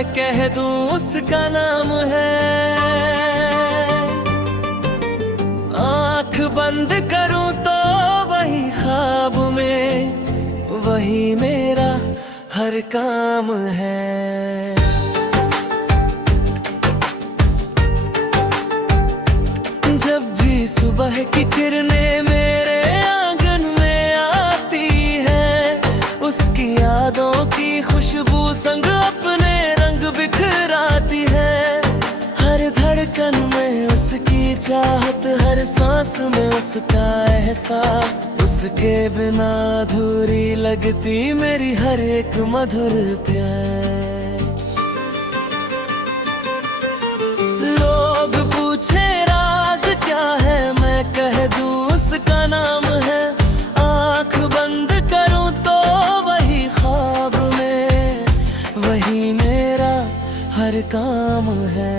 मैं कह दूं उसका नाम है। आंख बंद करूं तो वही ख्वाब में, वही मेरा हर काम है। जब भी सुबह की किरणें मेरे आंगन में आती है, उसकी यादों की खुशबू संग अपने रंग बिखराती है। हर धड़कन में उसकी चाहत, हर सांस में उसका एहसास, उसके बिना अधूरी लगती मेरी हर एक मधुर प्यार। लोग पूछे राज क्या है, मैं कह दूं उसका नाम है। आंख बंद करूं तो वही ख्वाब में, वही मेरा हर काम है।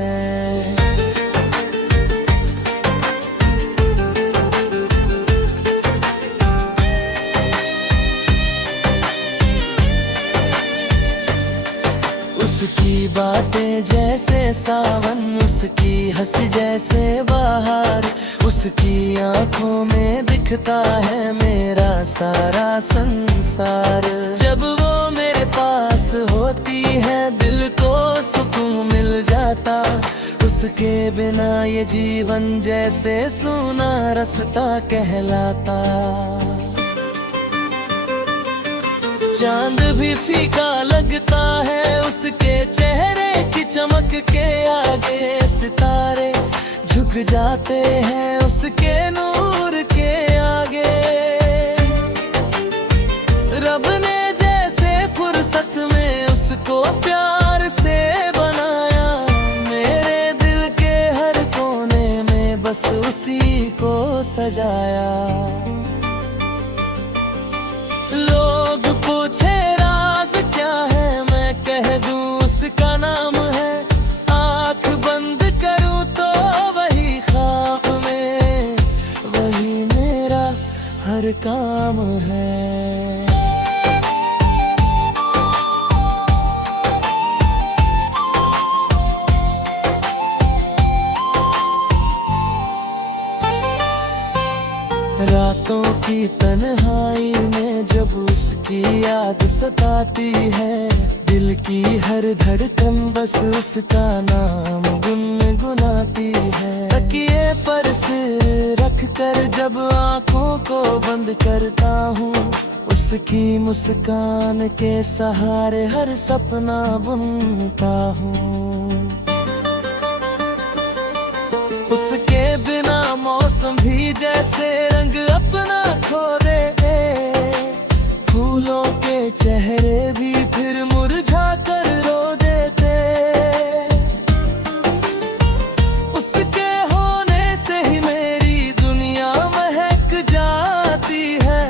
उसकी बातें जैसे सावन, उसकी हंसी जैसे बाहर, उसकी आंखों में दिखता है मेरा सारा संसार। जब वो मेरे पास होती है दिल को सुकून मिल जाता, उसके बिना ये जीवन जैसे सूना रास्ता कहलाता। चांद भी फीका लगता है उसके चेहरे की चमक के आगे। सितारे झुक जाते हैं उसके नूर के आगे। रब ने जैसे फुर्सत में उसको प्यार से बनाया, मेरे दिल के हर कोने में बस उसी को सजाया। लोग पूछे राज क्या है, मैं कह दूं उसका नाम है। आंख बंद करूं तो वही ख्वाब में, वही मेरा हर काम है। रातों की तन्हाई में जब उसकी याद सताती है, दिल की हर धड़कन बस उसका नाम गुनगुनाती है। तकिए पर सिर रख कर जब आंखों को बंद करता हूँ, उसकी मुस्कान के सहारे हर सपना बुनता हूँ। उसके बिना मौसम भी जैसे रंग अपना खो देते, फूलों के चेहरे भी फिर मुरझा कर रो देते। उसके होने से ही मेरी दुनिया महक जाती है,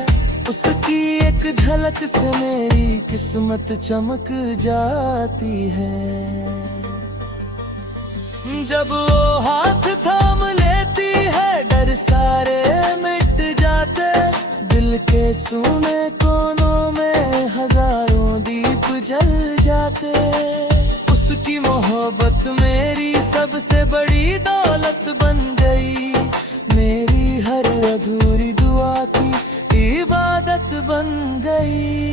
उसकी एक झलक से मेरी किस्मत चमक जाती है। जब वो हाथ थाम लेती है डर सारे मिट जाते, दिल के सूने कोनों में हजारों दीप जल जाते। उसकी मोहब्बत मेरी सबसे बड़ी दौलत बन गई, मेरी हर अधूरी दुआ की इबादत बन गई।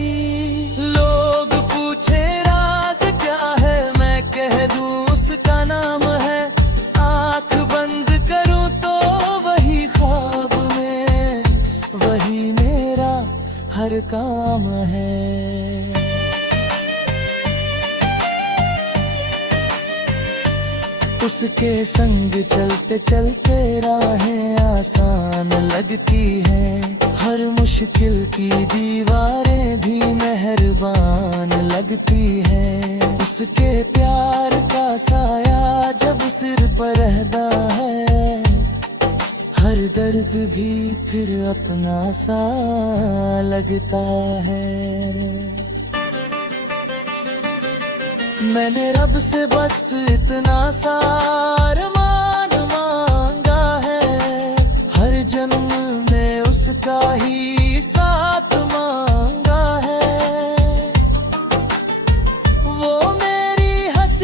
लोग पूछे राज क्या है, मैं कह दूं उसका नाम है। आंख बंद करूं तो वही ख्वाब में, वही मेरा हर काम है। उसके संग चलते चलते राहें आसान लगती हैं, हर मुश्किल की दीवारें भी मेहरबान लगती हैं। उसके प्यार का साया जब सिर पर रहता है, हर दर्द भी फिर अपना सा लगता है। मैंने रब से बस इतना सा अरमान मांगा है, हर जन्म में उसका ही साथ मांगा है। वो मेरी हंसी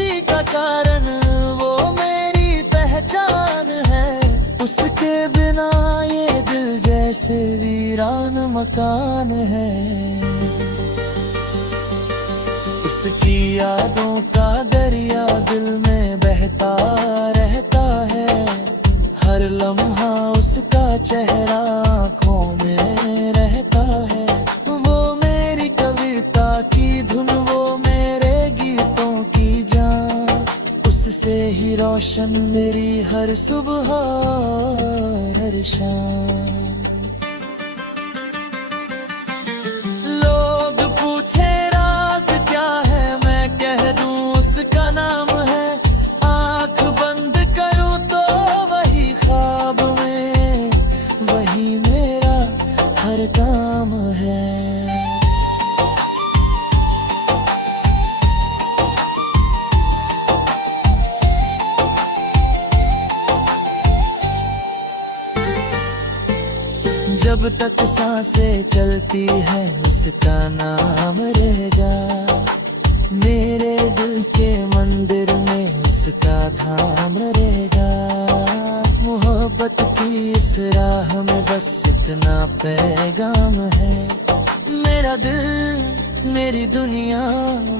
मकान है। उसकी यादों का दरिया दिल में बहता रहता है। हर लम्हा उसका चेहरा आँखों में रहता है। वो मेरी कविता की धुन, वो मेरे गीतों की जान। उससे ही रोशन मेरी हर सुबह हर शाम। लोग पूछे राज क्या है, मैं कह दूं उसका नाम है। आँख बंद करूं तो वही ख्वाब में, वही मेरा हर काम है। जब तक सांसें चलती है उसका नाम रहेगा। मेरे दिल के मंदिर में उसका धाम रहेगा। मोहब्बत की इस राह में बस इतना पैगाम है। मेरा दिल, मेरी दुनिया,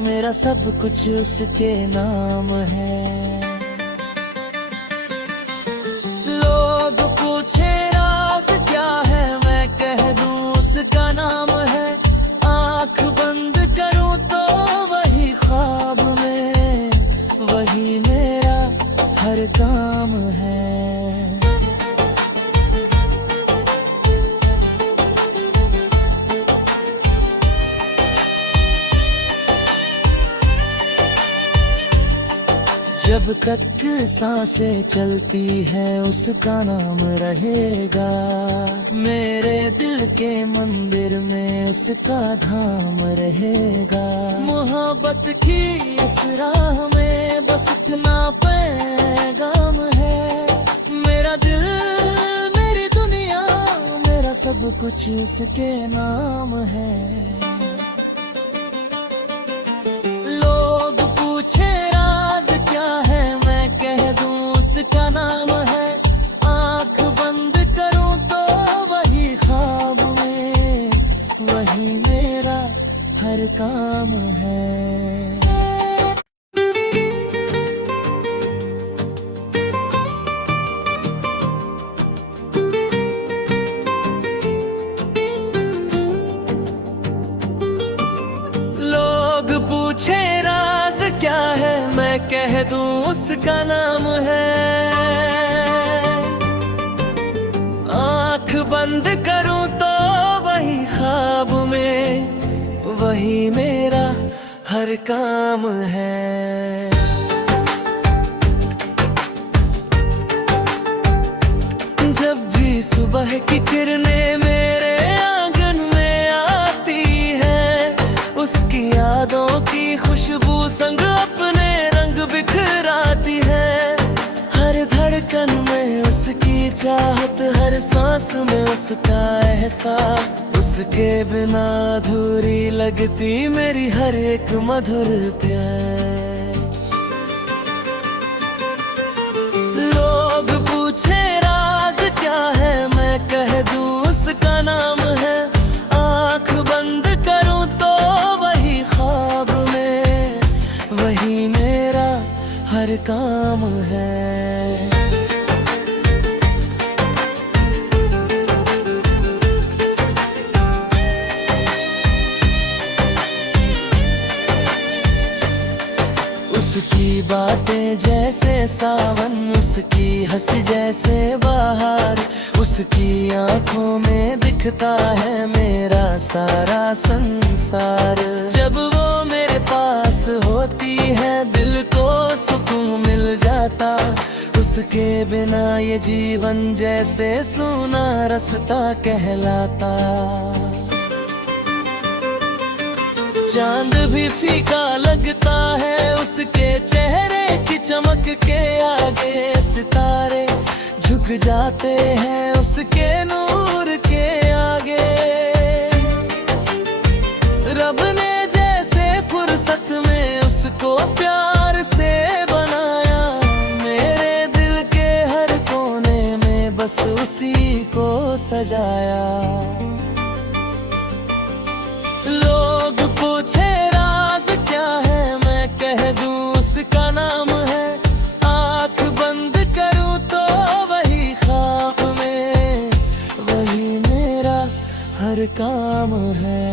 मेरा सब कुछ उसके नाम है। लोग पूछे राज क्या है, मैं कह दूं उसका नाम है। आँख बंद करूं तो वही ख्वाब में, वही मेरा हर काम है। जब तक सांसें चलती है उसका नाम रहेगा। मेरे दिल के मंदिर में उसका धाम रहेगा। मोहब्बत की इस राह में बस इतना पैगाम है। मेरा दिल, मेरी दुनिया, मेरा सब कुछ उसके नाम है। लोग पूछे राज क्या है, मैं कह दूं उसका नाम है। आँख बंद करूं तो वही ख्वाब में, वही मेरा हर काम है। लोग पूछे राज क्या है, मैं कह दूं उसका नाम है। आँख बंद करूं तो वही ख्वाब में, वही मेरा हर काम है। जब भी सुबह की किरणें मेरे आंगन में आती है, उसकी यादों की खुशबू संग अपने रंग बिखराती है। हर धड़कन में उसकी चाहत, हर सांस में उसका एहसास। उसके बिना अधूरी लगती मेरी हर एक मधुर प्यार। लोग पूछे राज क्या है, मैं कह दूं उसका नाम है। आँख बंद करूं तो वही ख्वाब में, वही मेरा हर काम है। उसकी बातें जैसे सावन, उसकी हंसी जैसे बाहर। उसकी आंखों में दिखता है मेरा सारा संसार। जब वो मेरे पास होती है दिल को सुकून मिल जाता। उसके बिना ये जीवन जैसे सूना रास्ता कहलाता। चांद भी फीका लगता है उसके चेहरे की चमक के आगे। सितारे झुक जाते हैं उसके नूर के आगे। रब ने जैसे फुर्सत में उसको प्यार से बनाया। मेरे दिल के हर कोने में बस उसी को सजाया। कह दूं उसका नाम है। आँख बंद करूं तो वही ख्वाब में, वही मेरा हर काम है।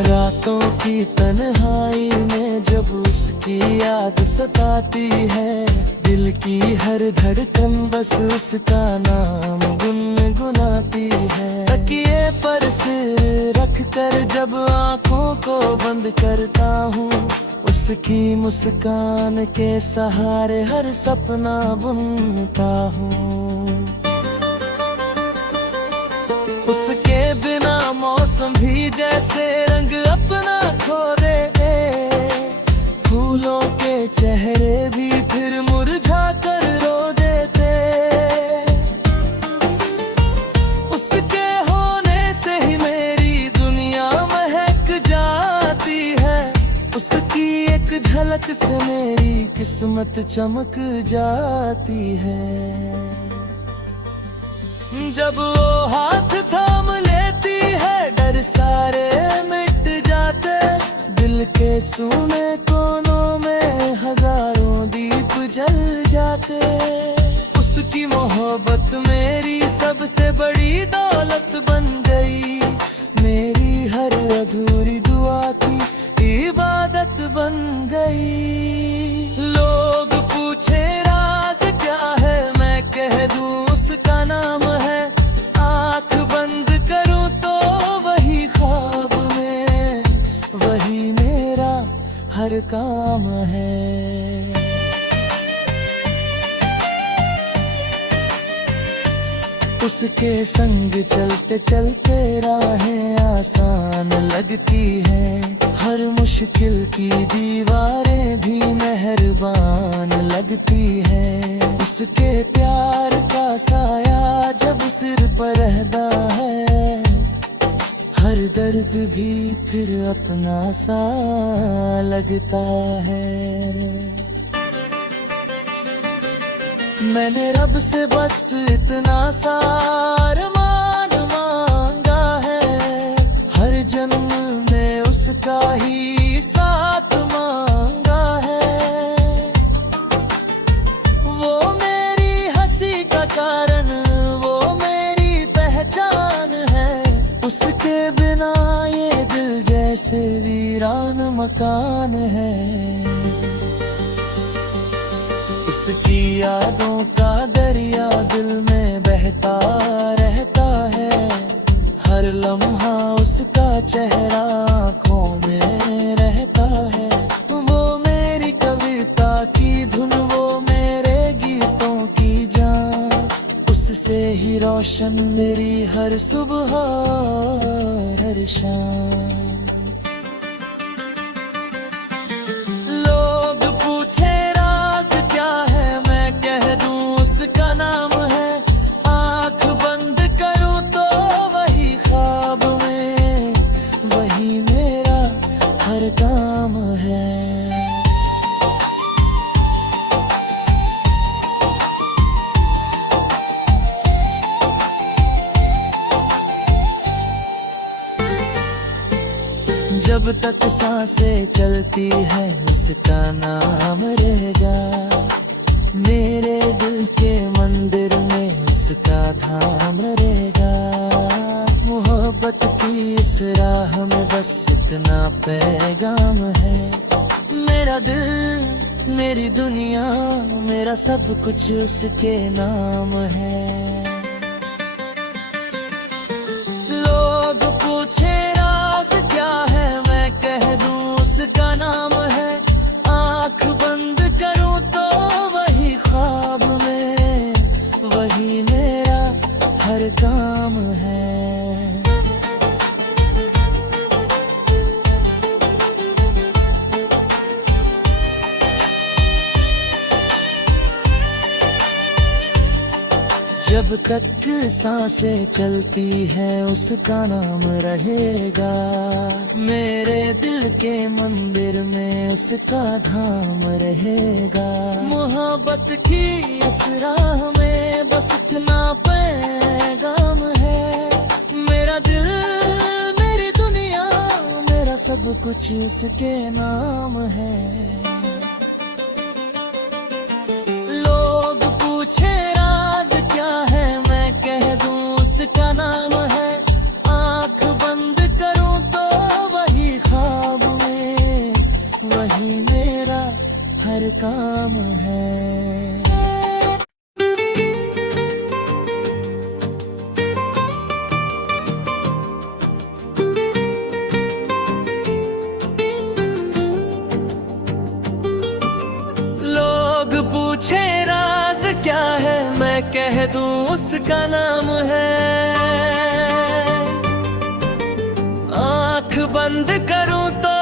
रातों की तन्हाई में जब उसकी याद सताती है, दिल की हर धड़कन बस उसका नाम गुनगुनाती है। तकिए पर सिर रख कर जब आँखों को बंद करता हूँ, उसकी मुस्कान के सहारे हर सपना बुनता हूँ। उसके बिना मौसम भी जैसे रंग अपना खो देते, फूलों के चेहरे भी फिर मुरझा कर रो देते। उसके होने से ही मेरी दुनिया महक जाती है, उसकी एक झलक से मेरी किस्मत चमक जाती है। जब वो हाथ थाम लेती है, डर सारे मिट जाते, दिल के सूने कोनों में हजारों दीप जल जाते। उसकी मोहब्बत मेरी सबसे बड़ी दौलत बन गई, मेरी हर अधूरी दुआ की इबादत बन गई। लोग पूछे राज क्या है, मैं कह दूं उसका नाम है। आँख बंद करूं तो वही ख्वाब में, वही मेरा हर काम है। उसके संग चलते चलते राहें आसान लगती हैं, हर मुश्किल की दीवारें भी मेहरबान लगती हैं। उसके प्यार का साया जब सिर पर रहता है, हर दर्द भी फिर अपना सा लगता है। मैंने रब से बस इतना सा अरमान मांगा है, हर जन्म में उसका ही साथ मांगा है। वो मेरी हंसी का कारण, वो मेरी पहचान है, उसके बिना ये दिल जैसे वीरान मकान है। उसकी यादों का दरिया दिल में बहता रहता है, हर लम्हा उसका चेहरा आँखों में रहता है। वो मेरी कविता की धुन, वो मेरे गीतों की जान, उससे ही रोशन मेरी हर सुबह हर शाम। लोग पूछे राज क्या है, मैं कह दूं उसका नाम है। आँख बंद करूं तो वही ख्वाब में, वही मेरा हर काम है। जब तक सांसें चलती है उसका नाम रहेगा, मेरे दिल के मंदिर में उसका धाम रहेगा। मोहब्बत की इस राह में बस इतना पैगाम है, मेरा दिल मेरी दुनिया मेरा सब कुछ उसके नाम है। लोग पूछे राज क्या है, मैं कह दूं उसका नाम है। आँख बंद करूं तो वही ख्वाब में, वही मेरा हर काम है। जब तक सांसें चलती है उसका नाम रहेगा, मेरे दिल के मंदिर में उसका धाम रहेगा। मोहब्बत की इस राह में बस इतना पैगाम है, मेरा दिल मेरी दुनिया मेरा सब कुछ उसके नाम है। लोग पूछे राज क्या है, मैं कह दूं उसका नाम है। आंख बंद करूं तो वही ख्वाब में, वही मेरा हर काम है। पूछे राज क्या है, मैं कह दूं उसका नाम है। आंख बंद करूं तो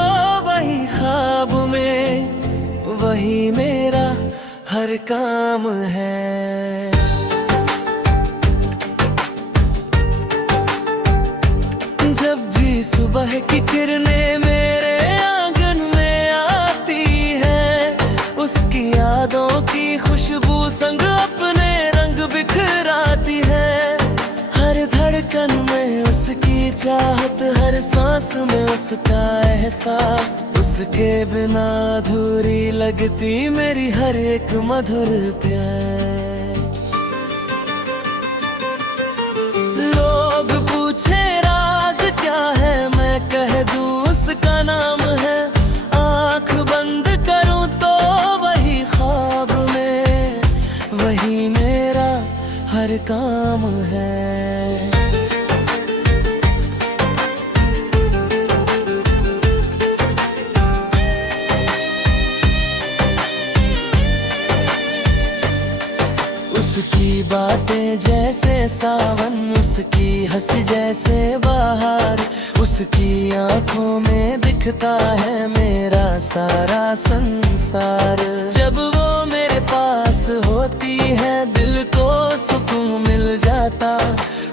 वही ख्वाब में, वही मेरा हर काम है। जब भी सुबह की किरणें मेरे आंगन में आती है, उसकी यादों की खुशबू संग अपने रंग बिखराती है। हर धड़कन में उसकी चाहत, हर सांस में उसका एहसास, उसके बिना अधूरी लगती मेरी हर एक मधुर प्यार। लोग पूछे राज क्या है, मैं कह दूं उसका नाम है। आंख बंद करूं तो वही ख्वाब में, वही मेरा हर काम है। उसकी बातें जैसे सावन, उसकी हंसी जैसे बहार, उसकी आंखों में दिखता है मेरा सारा संसार। जब वो मेरे पास होती है दिल को सुकून मिल जाता,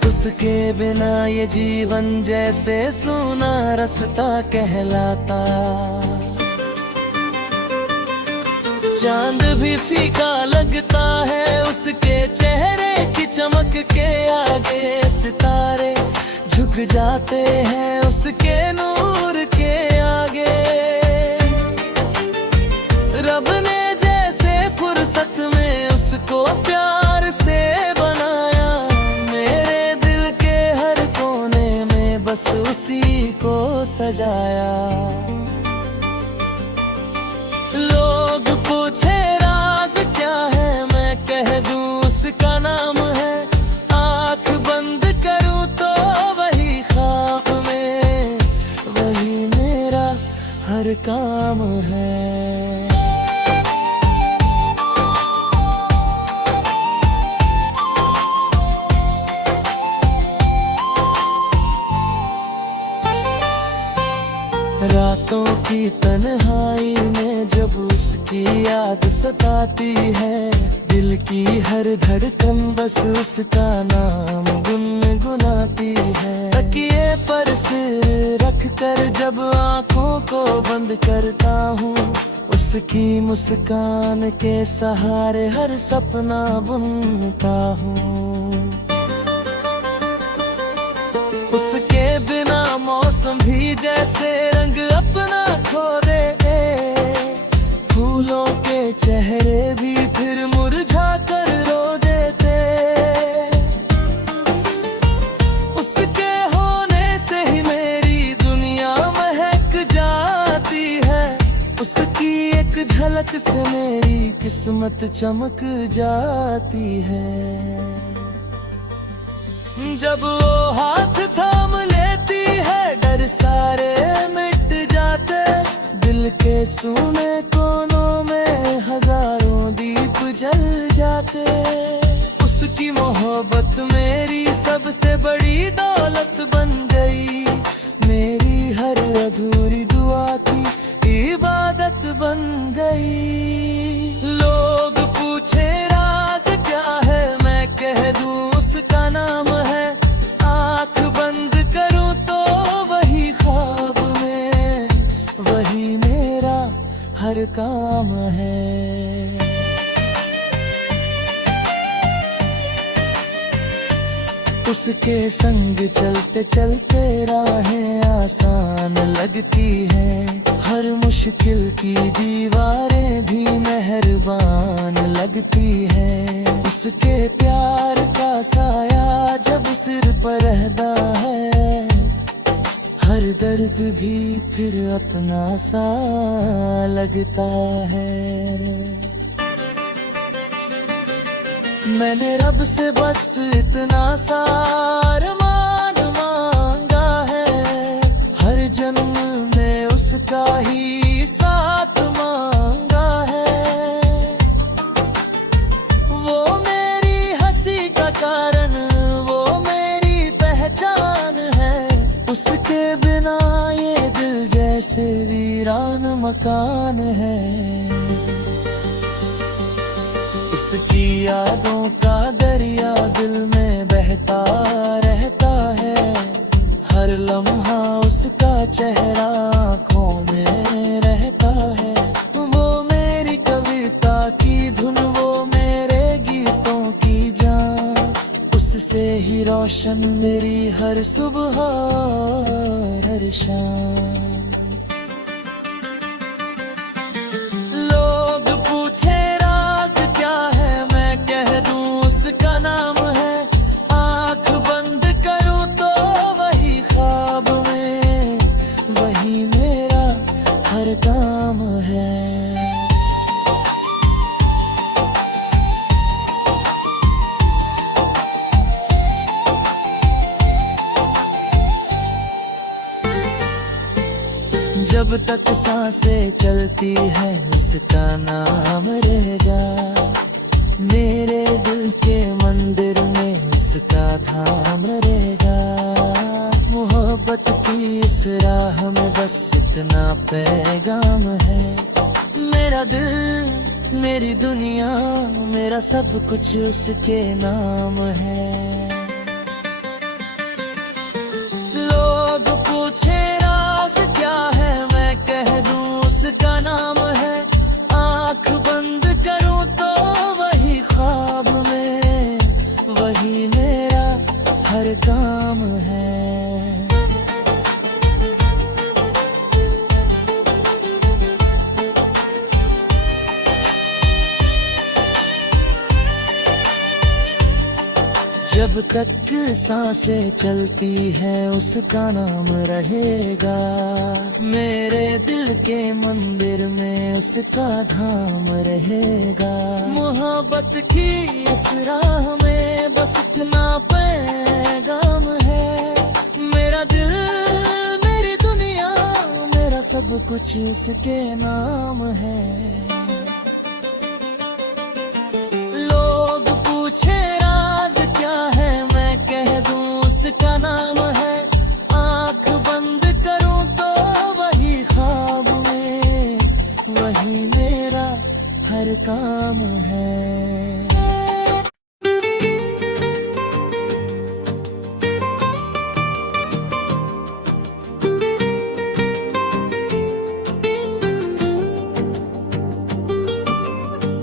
उसके बिना ये जीवन जैसे सूना रास्ता कहलाता। चांद भी फीका लगता है उसके चेहरे की चमक के आगे, सितारे झुक जाते हैं उसके नूर के आगे। रब ने जैसे फुर्सत में उसको प्यार से बनाया, मेरे दिल के हर कोने में बस उसी को सजाया। लोग पूछे राज क्या है, मैं कह दूं उसका नाम है। आंख बंद करूं तो वही ख्वाब में, वही मेरा हर काम है। रातों की तन्हाई में जब उसकी याद सताती है, दिल की हर धड़कन बस उसका नाम गुनगुनाती है। तकिए पर सिर रख कर जब आँखों को बंद करता हूँ, उसकी मुस्कान के सहारे हर सपना बुनता हूँ। उसके बिना मौसम भी जैसे रंग अपना खो दे, फूलों के चेहरे भी फिर मुरझा कर रो देते। उसके होने से ही मेरी दुनिया महक जाती है, उसकी एक झलक से मेरी किस्मत चमक जाती है। जब वो हाथ थाम लेती है डर सारे मिट जाते, दिल के सूने कोनों में हजारों दीप जल जाते। उसकी मोहब्बत मेरी सबसे बड़ी दौलत बन गई, मेरी हर अधूरी दुआ की इबादत बन गई। लोग पूछे राज क्या है, मैं कह दूं उसके संग चलते चलते राहें आसान लगती हैं। हर मुश्किल की दीवारें भी मेहरबान लगती हैं। उसके प्यार का साया जब सिर पर रहता है, हर दर्द भी फिर अपना सा लगता है। मैंने रब से बस इतना सा अरमान मांगा है, हर जन्म में उसका ही साथ मांगा है। वो मेरी हंसी का कारण, वो मेरी पहचान है। उसके बिना ये दिल जैसे वीरान मकान है। उसकी यादों का दरिया दिल में बहता रहता है। हर लम्हा उसका चेहरा आँखों में रहता है। वो मेरी कविता की धुन, वो मेरे गीतों की जान। उससे ही रोशन मेरी हर सुबह हर शाम। काम है जब तक सांसें चलती है उसका नाम रहेगा। मेरे दिल के मंदिर में उसका धाम रहेगा। मोहब्बत की इस राह में बस इतना पैगाम है। मेरा दिल, मेरी दुनिया, मेरा सब कुछ उसके नाम है। लोग पूछे राज क्या है, मैं कह दूं उसका नाम है। आँख बंद करूं तो वही ख्वाब में, वही मेरा हर काम है। जब तक सांसें चलती है उसका नाम रहेगा। मेरे दिल के मंदिर में उसका धाम रहेगा। मोहब्बत की इस राह में बस इतना पैगाम है। मेरा दिल, मेरी दुनिया, मेरा सब कुछ उसके नाम है। लोग पूछे उसका नाम है। आँख बंद करूं तो वही ख्वाब में, वही मेरा हर काम है।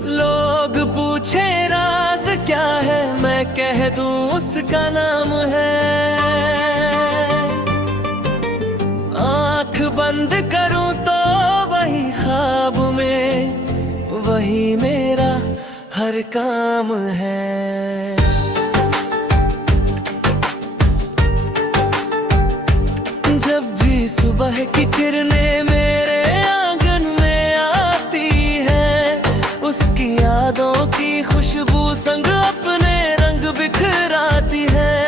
लोग पूछे राज क्या है, मैं कह दूं उसका नाम है। आँख बंद करूं तो वही ख्वाब में, वही मेरा हर काम है। जब भी सुबह की किरणें मेरे आंगन में आती है, उसकी यादों की खुशबू संग अपने रंग बिखराती है।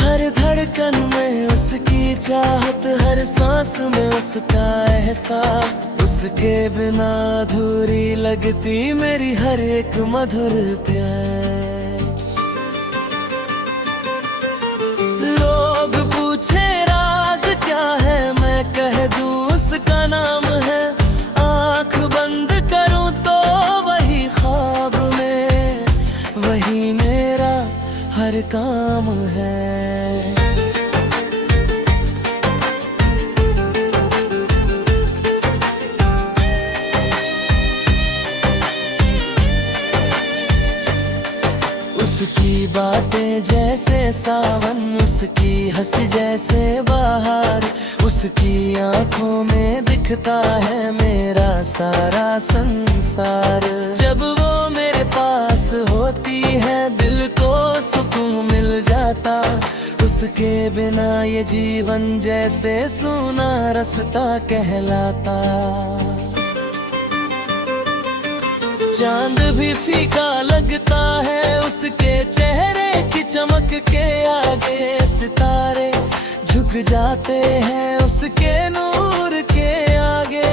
हर धड़कन में उसकी चाहत, हर सांस में उसका एहसास। उसके बिना अधूरी लगती मेरी हर एक मधुर प्यार। लोग पूछे राज क्या है, मैं कह दूं उसका नाम है। आँख बंद करूं तो वही ख्वाब में, वही मेरा हर काम है। उसकी बातें जैसे सावन, उसकी हंसी जैसे बाहर, उसकी आंखों में दिखता है मेरा सारा संसार। जब वो मेरे पास होती है दिल को सुकून मिल जाता, उसके बिना ये जीवन जैसे सूना रास्ता कहलाता। चांद भी फीका लगता है उसके चेहरे की चमक के आगे, सितारे झुक जाते हैं उसके नूर के आगे।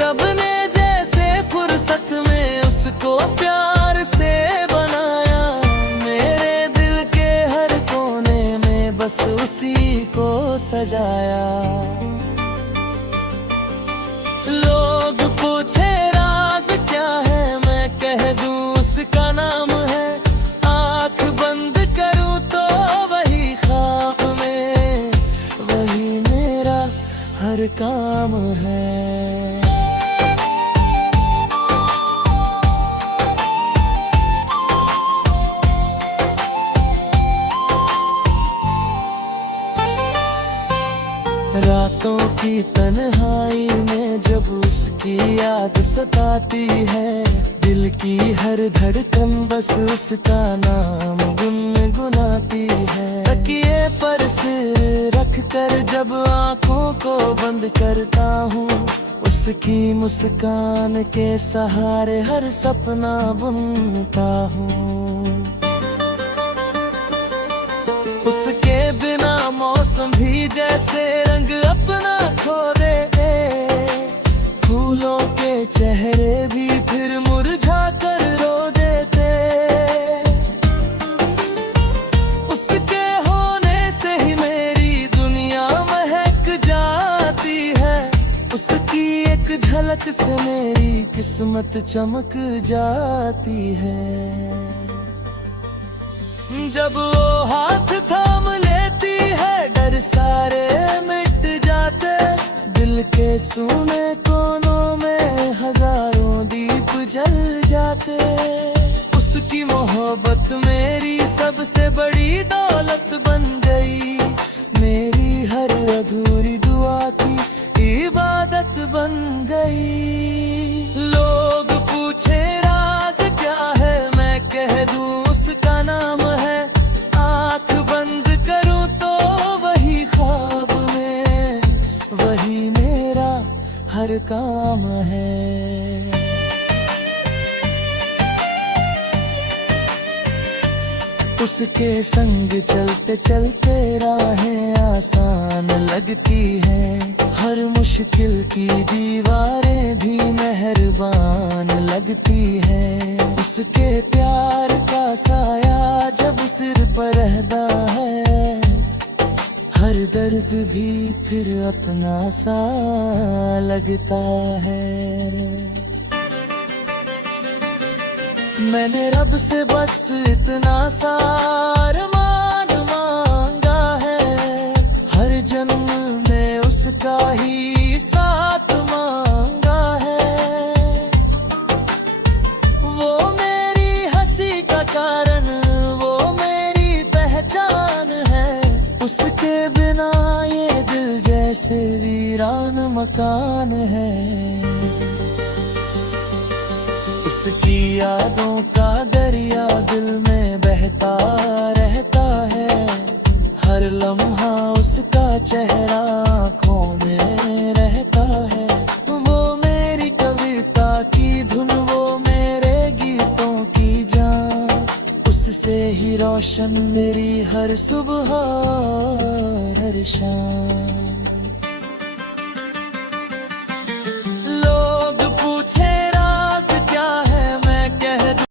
रब ने जैसे फुर्सत में उसको प्यार से बनाया, मेरे दिल के हर कोने में बस उसी को सजाया। लोग पूछे राज क्या है, मैं कह दूं उसका नाम है। आँख बंद करूं तो वही ख्वाब में, वही मेरा हर काम है। रातों की तन्हाई में जब उसकी याद सताती है, दिल की हर धड़कन बस उसका नाम गुनगुनाती है। तकिए पर सिर रख कर जब आँखों को बंद करता हूँ, उसकी मुस्कान के सहारे हर सपना बुनता हूँ। उसके बिना मौसम भी जैसे रंग अपना खो देते, फूलों के चेहरे भी फिर मुरझा कर रो देते। उसके होने से ही मेरी दुनिया महक जाती है, उसकी एक झलक से मेरी किस्मत चमक जाती है। जब वो हाथ थाम लेती है डर सारे मिट जाते, दिल के सूने कोनों में हजारों दीप जल जाते। उसकी मोहब्बत मेरी सबसे बड़ी दौलत बन गई, मेरी हर अधूरी दुआ की इबादत बन गई। लोग पूछे राज क्या है, मैं कह दूं उसका नाम है। आँख बंद करूं तो वही ख्वाब में, वही मेरा हर काम है। उसके संग चलते चलते राहें आसान लगती है, हर मुश्किल की दीवारें भी मेहरबान लगती है। उसके प्यार का साया जब सिर पर रहता है, हर दर्द भी फिर अपना सा लगता है। मैंने रब से बस इतना सा अरमान मांगा है, हर जन्म में उसका ही साथ मांगा है। वो मेरी हंसी का कारण, वो मेरी पहचान है, उसके बिना ये दिल जैसे वीरान मकान है। उसकी यादों का दरिया दिल में बहता रहता है, हर लम्हा उसका चेहरा आँखों में रहता है। वो मेरी कविता की धुन, वो मेरे गीतों की जान, उससे ही रोशन मेरी हर सुबह हर शाम।